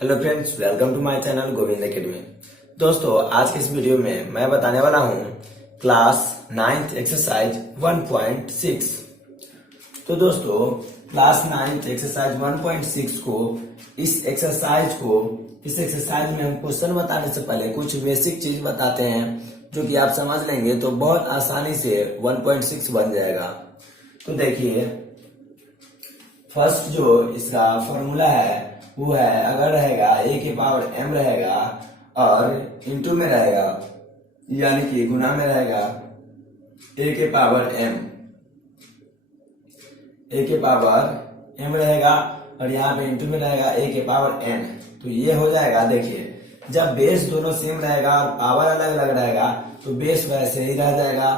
Hello friends, welcome to my channel Govind academy. दोस्तों, आज के इस वीडियो में मैं बताने वाला हूं क्लास 9th एक्सरसाइज 1.6। तो दोस्तों, क्लास 9th एक्सरसाइज 1.6 को इस एक्सरसाइज में हम क्वेश्चन बताने से पहले कुछ बेसिक चीज बताते हैं जो कि आप समझ लेंगे तो बहुत आसानी से 1.6 बन जाएगा। तो देखिए, फर्स्ट जो इसका फॉर्मूला है वो है, अगर रहेगा a के पावर m रहेगा और इंटू में रहेगा, यानी कि गुना में रहेगा a के पावर m रहेगा और यहाँ पे इंटू में रहेगा a के पावर n। तो ये हो जाएगा। देखिए, जब बेस दोनों सेम रहेगा और पावर अलग अलग रहेगा तो बेस वैसे ही रह जाएगा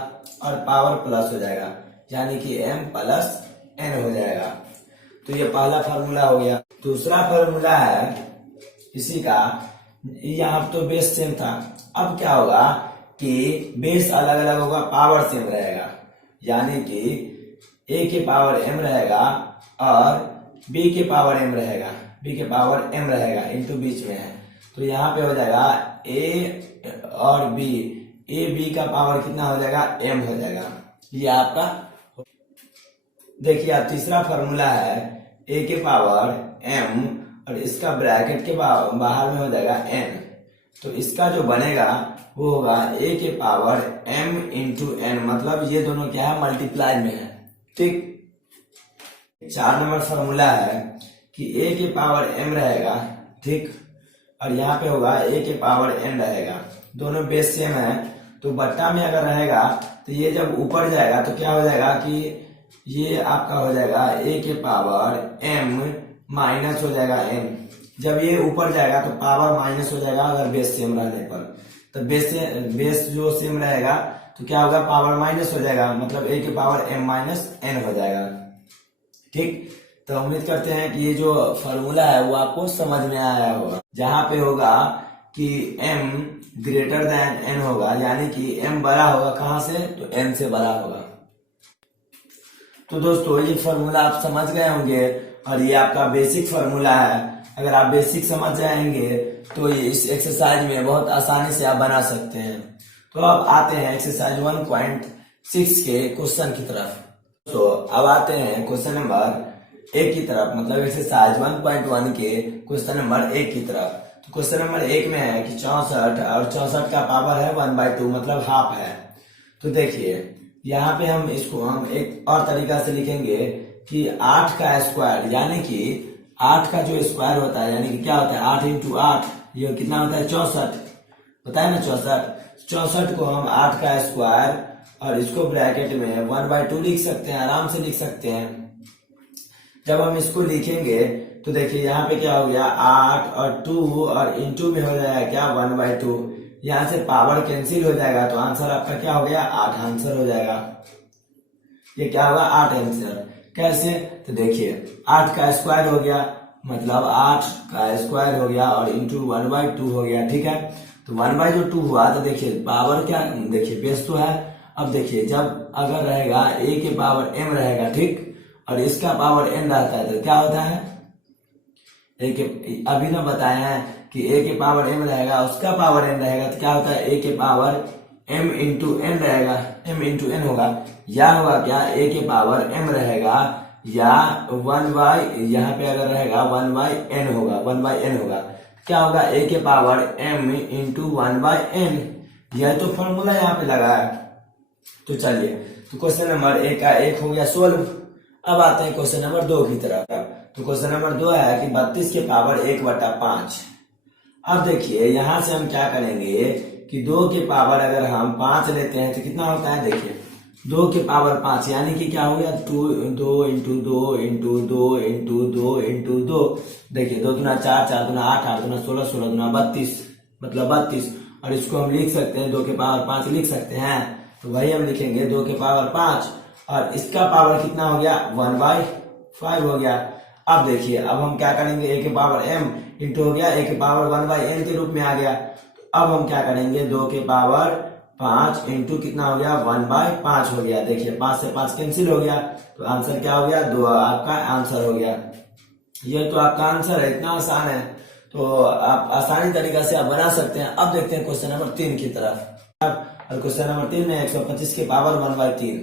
और पावर प्लस हो जाएगा, यानी कि m प्लस n हो जाएगा। तो ये पहला फार्मूला हो गया। दूसरा फार्मूला है इसी का, यहाँ तो बेस सेम था, अब क्या होगा कि बेस अलग अलग होगा, पावर सेम रहेगा, यानी कि a के पावर m रहेगा और b के पावर m रहेगा, इंटू बीच में है। तो यहाँ पे हो जाएगा a और b, b का पावर कितना हो जाएगा, m हो जाएगा। ये आपका। देखिए, अब तीसरा फार्मूला है a के पावर m और इसका ब्रैकेट के बाहर में हो जाएगा n। तो इसका जो बनेगा वो होगा a के पावर m इंटू n, मतलब ये दोनों क्या है, मल्टीप्लाई में है। ठीक। 4 नंबर फार्मूला है कि a के पावर m रहेगा, ठीक, और यहाँ पे होगा a के पावर n रहेगा, दोनों बेस सेम है। तो बट्टा में अगर रहेगा तो ये जब ऊपर जाएगा तो क्या हो जाएगा कि ये आपका हो जाएगा a के पावर m माइनस हो जाएगा n। जब ये ऊपर जाएगा तो पावर माइनस हो जाएगा अगर बेस सेम रहने पर। तो बेस जो सेम रहेगा तो क्या होगा, पावर माइनस हो जाएगा, मतलब a के पावर m माइनस n हो जाएगा। ठीक। तो उम्मीद करते हैं कि ये जो फॉर्मूला है वो आपको समझ में आया होगा। जहाँ पे होगा कि m ग्रेटर देन n होगा, यानी कि m बड़ा होगा कहाँ से, तो n से बड़ा होगा। तो दोस्तों, ये फॉर्मूला आप समझ गए होंगे और ये आपका बेसिक फॉर्मूला है। अगर आप बेसिक समझ जाएंगे तो ये इस एक्सरसाइज में बहुत आसानी से आप बना सकते हैं। तो अब आते हैं एक्सरसाइज 1.6 के क्वेश्चन की तरफ। तो अब आते हैं क्वेश्चन नंबर 1 की तरफ, मतलब एक्सरसाइज 1.1 के क्वेश्चन नंबर 1 की तरफ। तो क्वेश्चन नंबर 1 में है कि 64 और 64 का पावर है 1/2, मतलब हाफ है। तो देखिए, यहाँ पे हम एक और तरीका से लिखेंगे कि 8 का स्क्वायर, यानी कि 8 का जो स्क्वायर होता है, यानी कि क्या होता है, 8 इंटू 8, ये कितना होता है, 64 होता है ना। 64 को हम 8 का स्क्वायर और इसको ब्रैकेट में 1/2 लिख सकते हैं, आराम से लिख सकते हैं। जब हम इसको लिखेंगे तो देखिए यहाँ पे क्या हो गया, 8 और 2 और इंटू में हो जाएगा क्या, 1/2। यहाँ से पावर कैंसिल हो जाएगा तो आंसर आपका क्या हो गया, 8 आंसर हो जाएगा। ये क्या होगा, 8 आंसर। कैसे, तो देखिए 8 का स्क्वायर हो गया, मतलब 8 का स्क्वायर हो गया और इंटू 1/2 हो गया। ठीक है। तो 1/2 हुआ तो देखिए पावर क्या, देखिए बेस तो है। अब देखिए, जब अगर रहेगा a के पावर m रहेगा, ठीक, और इसका पावर n रहता है तो क्या होता है, अभी ना बताए हैं कि a के पावर m रहेगा, उसका पावर n रहेगा, तो क्या होता है, a के पावर m इंटू n रहेगा, m इंटू n होगा, या होगा क्या, a के पावर m रहेगा या 1/, यहाँ पे अगर रहेगा 1/n होगा, 1/n होगा, क्या होगा, a के पावर m इंटू 1/n। यह तो फॉर्मूला यहाँ पे लगा है। तो चलिए, तो क्वेश्चन नंबर 1 का 1 हो गया सोल्व। अब आते हैं क्वेश्चन नंबर 2 की तरफ। तो क्वेश्चन नंबर 2 है कि 32 के पावर 1/5। अब देखिए, यहां से हम क्या करेंगे कि 2 के पावर अगर हम 5 लेते हैं तो कितना होता है, देखिए 2 के पावर 5, यानी कि क्या हो गया, 2 इंटू 2 इंटू 2 इंटू 2 इंटू 2। देखिए 2 दूना 4, 4 दूना 8, 8 दूना 16, 16 दूना 32, मतलब 32। और इसको हम लिख सकते हैं, 2 के पावर 5 लिख सकते हैं। तो वही हम लिखेंगे 2 के पावर 5 और इसका पावर कितना हो गया, 1/5 हो गया। अब देखिए, अब हम क्या करेंगे, a के पावर m इंटू हो गया a के पावर 1/n के रूप में आ गया। तो अब हम क्या करेंगे, 2 के पावर 5 इंटू कितना हो गया, 1/5 हो गया। देखिए 5 से 5 कैंसिल हो गया, तो आंसर क्या हो गया, 2 आपका आंसर हो गया। ये तो आपका आंसर है, इतना आसान है। तो आप आसानी तरीका से आप बना सकते हैं। अब देखते हैं क्वेश्चन नंबर 3 की तरफ। और क्वेश्चन नंबर 3 में 125 के पावर 1/3।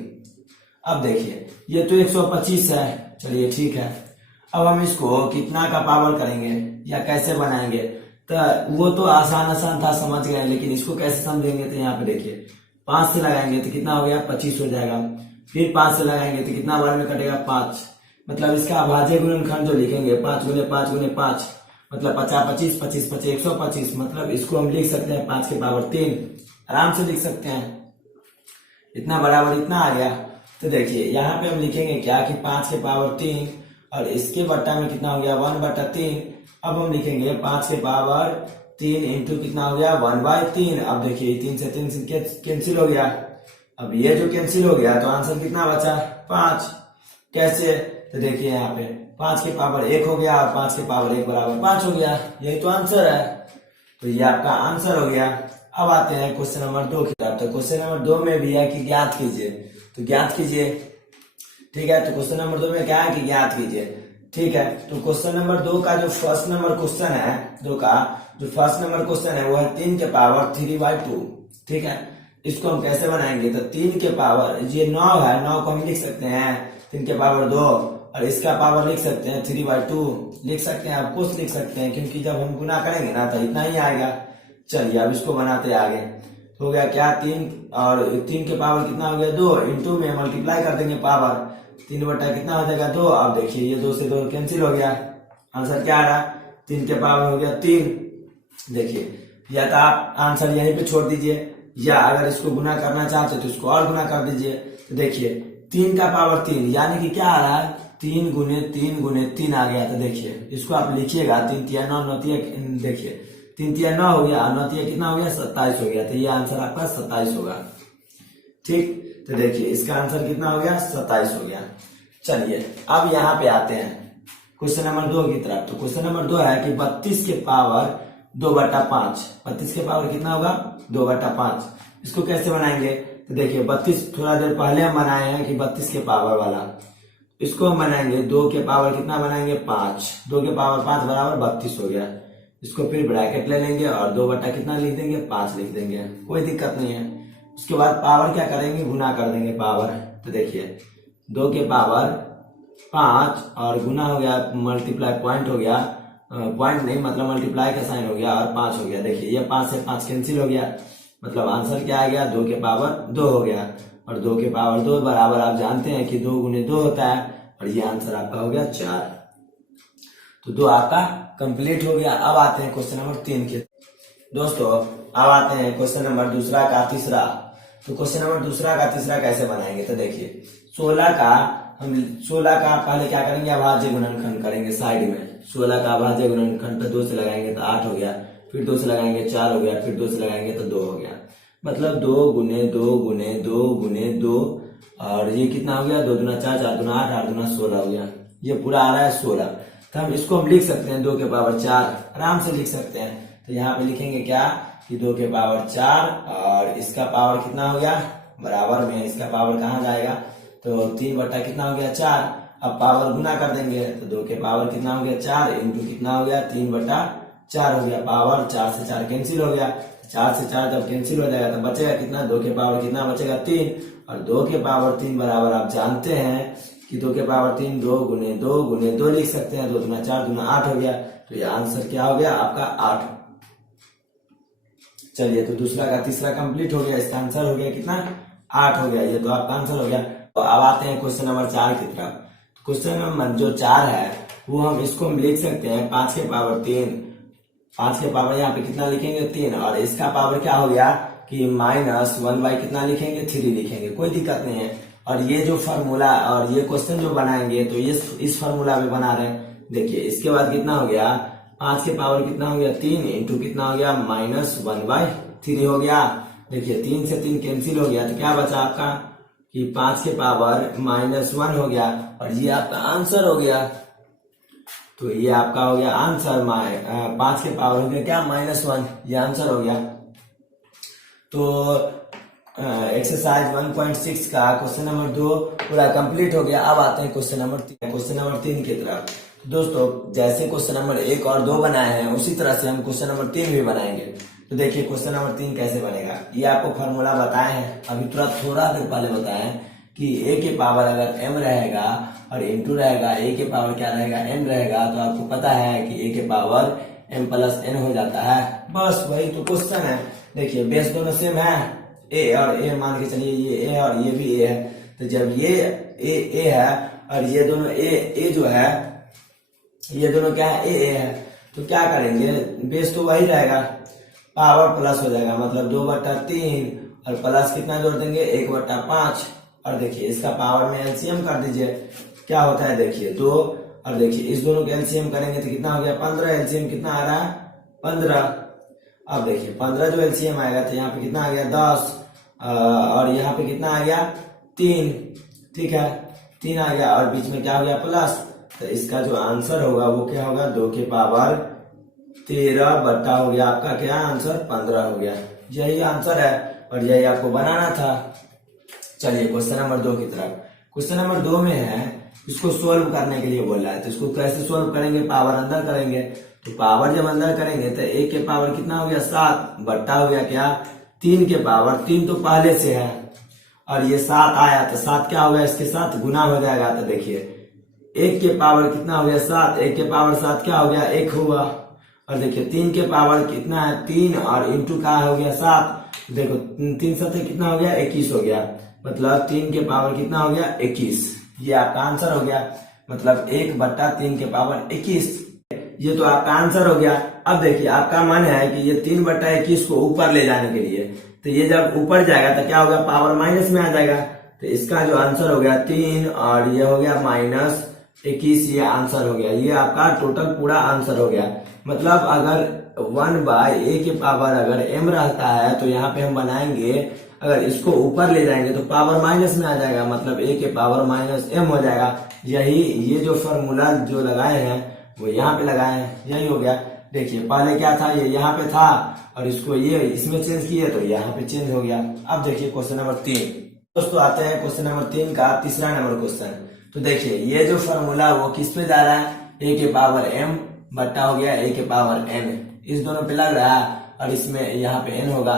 अब देखिए ये तो 125 है, चलिए ठीक है। अब हम इसको कितना का पावर करेंगे या कैसे बनाएंगे, तो वो तो आसान था, समझ गए। लेकिन इसको कैसे समझेंगे, तो यहाँ पे देखिए 5 से लगाएंगे तो कितना हो गया 25 हो जाएगा। फिर 5 से लगाएंगे तो कितना बार में कटेगा 5, मतलब इसका अभाज्य गुणनखंड जो लिखेंगे 5 गुने 5 गुने 5, मतलब 50 25 25 25 125, मतलब इसको हम लिख सकते हैं 5 के पावर 3, आराम से लिख सकते हैं। इतना बराबर इतना आ गया। तो देखिए यहाँ पे हम लिखेंगे क्या कि 5 के पावर 3 और इसके बट्टा में कितना हो गया 1/3। अब हम लिखेंगे 5 के पावर 3 इंटू कितना हो गया 1/3। अब देखिए 3 से 3 कैंसिल हो गया। अब ये जो कैंसिल हो गया तो आंसर कितना बचा 5। कैसे, तो देखिए यहाँ पे 5 के पावर 1 हो गया और 5 के पावर 1 बराबर 5 हो गया। यही तो आंसर है। तो ये आपका आंसर हो गया। अब आते हैं क्वेश्चन नंबर 2 की तरफ। तो क्वेश्चन नंबर 2 में भी है कि ज्ञात कीजिए, तो ज्ञात कीजिए, ठीक है। तो क्वेश्चन नंबर 2 में क्या है कि ज्ञात कीजिए, ठीक है। तो क्वेश्चन नंबर 2 का जो फर्स्ट नंबर क्वेश्चन है, 2 का जो फर्स्ट नंबर क्वेश्चन है वो है 3 के पावर 3/2, ठीक है। इसको हम कैसे बनाएंगे, तो 3 के पावर, ये 9 है, 9 को हम लिख सकते हैं 3 के पावर 2 और इसका पावर लिख सकते हैं 3/2 लिख सकते हैं, आप कुछ लिख सकते हैं, क्योंकि जब हम गुना करेंगे ना तो इतना ही आएगा। चलिए अब इसको बनाते आगे। हो गया क्या 3 और 3 के पावर कितना हो गया 2, इंटू में मल्टीप्लाई कर देंगे पावर 3 बटा कितना हो जाएगा 2। अब देखिए ये 2 से 2 कैंसिल हो गया, आंसर क्या आ रहा 3 के पावर हो गया 3। देखिए या तो आप आंसर यहीं पे छोड़ दीजिए, या अगर इसको गुना करना चाहते तो इसको और गुना कर दीजिए। तो देखिए 3 का पावर 3 यानी कि क्या आ रहा है 3 गुने 3 गुने 3 आ गया। तो देखिए इसको आप लिखिएगा 3 तिया 9, 9 तिया, देखिए 3 तिया 9 हो गया, 9 तिया कितना हो गया 27 हो गया। तो ये आंसर आपका 27 होगा, ठीक। तो देखिए इसका आंसर कितना हो गया 27 हो गया। चलिए अब यहाँ पे आते हैं क्वेश्चन नंबर 2 की तरफ। तो क्वेश्चन नंबर 2 है कि 32 के पावर 2/5। 32 के पावर कितना होगा 2/5। इसको कैसे बनाएंगे, तो देखिए 32 थोड़ा देर पहले हम बनाए हैं कि 32 के पावर वाला, इसको हम बनाएंगे 2 के पावर कितना बनाएंगे 5, 2 के पावर 5 बराबर 32 हो गया। इसको फिर ब्रैकेट ले लेंगे और 2 बटा कितना लिख देंगे 5 लिख देंगे, कोई दिक्कत नहीं है। उसके बाद पावर क्या करेंगे गुना कर देंगे पावर। तो देखिए 2 के पावर 5 और गुना हो गया मल्टीप्लाई, पॉइंट हो गया, पॉइंट नहीं मतलब मल्टीप्लाई का साइन हो गया और 5 हो गया। देखिए ये 5 से 5 कैंसिल हो गया, मतलब आंसर क्या आ गया 2 के पावर 2 हो गया। और 2 के पावर 2 बराबर आप जानते हैं कि 2 गुने 2 होता है, और ये आंसर आपका हो गया 4। तो 2 आपका कंप्लीट हो गया। अब आते हैं क्वेश्चन नंबर 3 के। दोस्तों अब आते हैं क्वेश्चन नंबर दूसरा का तीसरा। तो क्वेश्चन नंबर दूसरा का तीसरा कैसे बनाएंगे, तो देखिए 16 का पहले क्या करेंगे अभाज्य गुणनखंड करेंगे साइड में। 16 का अभाज्य गुणनखंड तो 2 से लगाएंगे तो 8 हो गया, फिर 2 से लगाएंगे 4 हो गया, फिर 2 से लगाएंगे तो 2 हो गया। मतलब 2 गुने 2 गुने 2 गुने 2 और ये कितना हो गया 2 दूना 4, 4 दूना 8, 8 दूना 16 हो गया। ये पूरा आ रहा है 16। तो हम इसको हम लिख सकते हैं 2 के पावर 4, आराम से लिख सकते हैं। तो यहाँ पे लिखेंगे क्या कि 2 के पावर 4 और इसका पावर कितना हो गया बराबर में, इसका पावर कहाँ जाएगा तो 3 बटा कितना हो गया 4। अब पावर गुना कर देंगे तो 2 के पावर कितना हो गया 4 इंटू कितना हो गया 3 बटा 4 हो गया। पावर 4 से 4 कैंसिल हो गया, 4 से 4 जब कैंसिल हो जाएगा तो बचेगा कितना 2 के पावर कितना बचेगा 3, और 2 के पावर 3 बराबर आप जानते हैं कि 2 के पावर 3 2 गुने 2 गुने 2 लिख सकते हैं, 2 दूना 4 दूना 8 हो गया। तो ये आंसर क्या हो गया आपका 8। चलिए तो दूसरा का तीसरा कंप्लीट हो गया, इसका आंसर हो गया कितना 8 हो गया। ये तो आपका आंसर हो गया। तो अब आते हैं क्वेश्चन नंबर 4 की तरफ। तो क्वेश्चन नंबर जो 4 है वो हम इसको हम लिख सकते हैं 5 के पावर 3। 5 के पावर यहाँ पे कितना लिखेंगे 3, और इसका पावर क्या हो गया कि -1 बाई कितना लिखेंगे 3 लिखेंगे, कोई दिक्कत नहीं है। और ये जो फार्मूला और ये क्वेश्चन जो बनाएंगे तो ये इस फार्मूला में बना रहे हैं। देखिए इसके बाद कितना हो गया 5 के पावर कितना हो गया 3 इंटू कितना हो गया -1/3 हो गया। देखिए 3 से 3 कैंसिल हो गया, तो क्या बचा आपका कि 5 के पावर -1 हो गया, और ये आपका आंसर हो गया। तो ये आपका हो गया आंसर 5 के पावर हो गया क्या -1, ये आंसर हो गया। तो एक्सरसाइज 1.6 का क्वेश्चन नंबर 2 पूरा कंप्लीट हो गया। अब आते हैं क्वेश्चन नंबर 3 की तरफ। तो दोस्तों जैसे क्वेश्चन नंबर 1 और 2 बनाए हैं उसी तरह से हम क्वेश्चन नंबर 3 भी बनाएंगे। तो देखिए क्वेश्चन नंबर 3 कैसे बनेगा, ये आपको फॉर्मूला बताए हैं अभी थोड़ा देर पहले बताए हैं कि a के पावर अगर m रहेगा और इंटू रहेगा a के पावर क्या रहेगा n रहेगा, तो आपको पता है कि a के पावर m प्लस n हो जाता है। बस वही तो क्वेश्चन है। देखिए बेस दोनों सेम है, a और a मान के चलिए ये a और ये भी a है। तो जब ये a है और ये दोनों a जो है ये दोनों क्या है a है, तो क्या करेंगे बेस तो वही रहेगा, पावर प्लस हो जाएगा मतलब 2/3 और प्लस कितना जोड़ देंगे 1/5। और देखिए इसका पावर में एलसीएम कर दीजिए, क्या होता है देखिए 2 और देखिए इस दोनों के एलसीएम करेंगे तो कितना हो गया 15। एलसीएम कितना आ रहा है 15। अब देखिए 15 जो एलसीएम आएगा तो यहाँ पे कितना आ गया 10 और यहाँ पे कितना आ गया 3। ठीक है 3 आ गया और बीच में क्या हो गया प्लस। तो इसका जो आंसर होगा वो क्या होगा 2 के पावर 13 बट्टा हो गया आपका क्या आंसर 15 हो गया। यही आंसर है और यही आपको बनाना था। चलिए क्वेश्चन नंबर 2 की तरफ। क्वेश्चन नंबर 2 में है इसको सोल्व करने के लिए बोल रहा है, तो इसको कैसे सोल्व करेंगे, पावर अंदर करेंगे। तो पावर जब अंदर करेंगे तो 1 के पावर कितना हो गया 7 बट्टा हो गया क्या 3 के पावर 3 तो पहले से है और ये 7 आया तो 7 क्या होगा इसके साथ गुना हो जाएगा। तो देखिए 1 के पावर कितना हो गया 7, 1 के पावर 7 क्या हो गया 1 हुआ। और देखिए 3 के पावर कितना है 3 और इंटू का हो गया 7। देखो 3 7 कितना हो गया 21 हो गया, मतलब 3 के पावर कितना हो गया 21। ये आपका आंसर हो गया, मतलब 1/3 के पावर 21। ये तो आपका आंसर हो गया। अब देखिए आपका मन है कि ये 3/21 को ऊपर ले जाने के लिए, तो ये जब ऊपर जाएगा तो क्या होगा पावर माइनस में आ जाएगा। तो इसका जो आंसर हो गया 3 और ये हो गया -21, ये आंसर हो गया। ये आपका टोटल पूरा आंसर हो गया। मतलब अगर 1/a के पावर अगर m रहता है तो यहाँ पे हम बनाएंगे, अगर इसको ऊपर ले जाएंगे तो पावर माइनस में आ जाएगा, मतलब a के पावर -m हो जाएगा। यही ये जो फॉर्मूला जो लगाए हैं वो यहाँ पे लगाए हैं, यही हो गया। देखिए पहले क्या था ये यहाँ पे था और इसको ये इसमें चेंज किए तो यहाँ पे चेंज हो गया। अब देखिए क्वेश्चन नंबर 3। दोस्तों आते हैं क्वेश्चन नंबर 3 का तीसरा नंबर क्वेश्चन। तो देखिए ये जो फॉर्मूला वो किस पे जा रहा है, a के पावर m बट्टा हो गया a के पावर n, इस दोनों पे लग रहा है और इसमें यहाँ पे n होगा,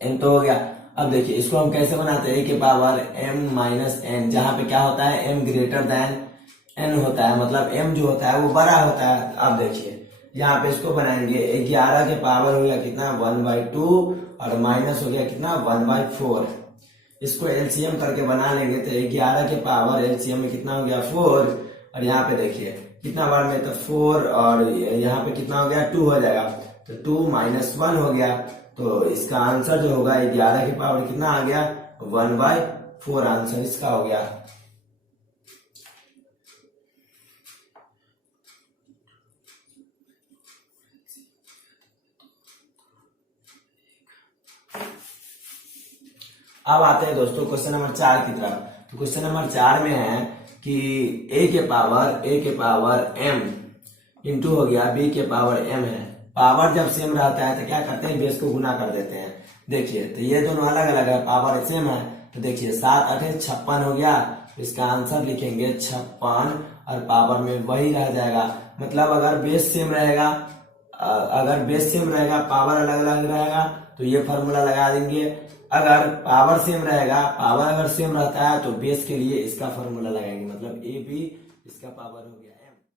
n तो हो गया। अब देखिए इसको हम कैसे बनाते हैं a के पावर m माइनस n, जहाँ पे क्या होता है m ग्रेटर देन n होता है, मतलब m जो होता है वो बड़ा होता है। अब देखिए यहाँ पे इसको बनाएंगे 11 के पावर हो गया कितना 1/2 और माइनस हो गया कितना 1/4। इसको एलसीएम करके बना लेंगे तो 11 के पावर एलसीएम में कितना हो गया 4 और यहाँ पे देखिए कितना बार में तो 4 और यहाँ पे कितना हो गया 2 हो जाएगा, तो 2 - 1 हो गया। तो इसका आंसर जो होगा 11 के पावर कितना आ गया 1/4 आंसर इसका हो गया। अब आते हैं दोस्तों क्वेश्चन नंबर 4 की तरफ। तो क्वेश्चन नंबर 4 में है कि a के पावर m इंटू हो गया b के पावर m है। पावर जब सेम रहता है तो क्या करते हैं बेस को गुना कर देते हैं। देखिए तो ये दोनों अलग अलग है, पावर सेम है तो देखिए 7 8 56 हो गया। तो इसका आंसर लिखेंगे 56 और पावर में वही रह जाएगा। मतलब अगर बेस सेम रहेगा पावर अलग अलग रहेगा तो ये फॉर्मूला लगा देंगे। अगर पावर सेम रहेगा, पावर अगर सेम रहता है तो बेस के लिए इसका फॉर्मूला लगाएंगे, मतलब a b इसका पावर हो गया।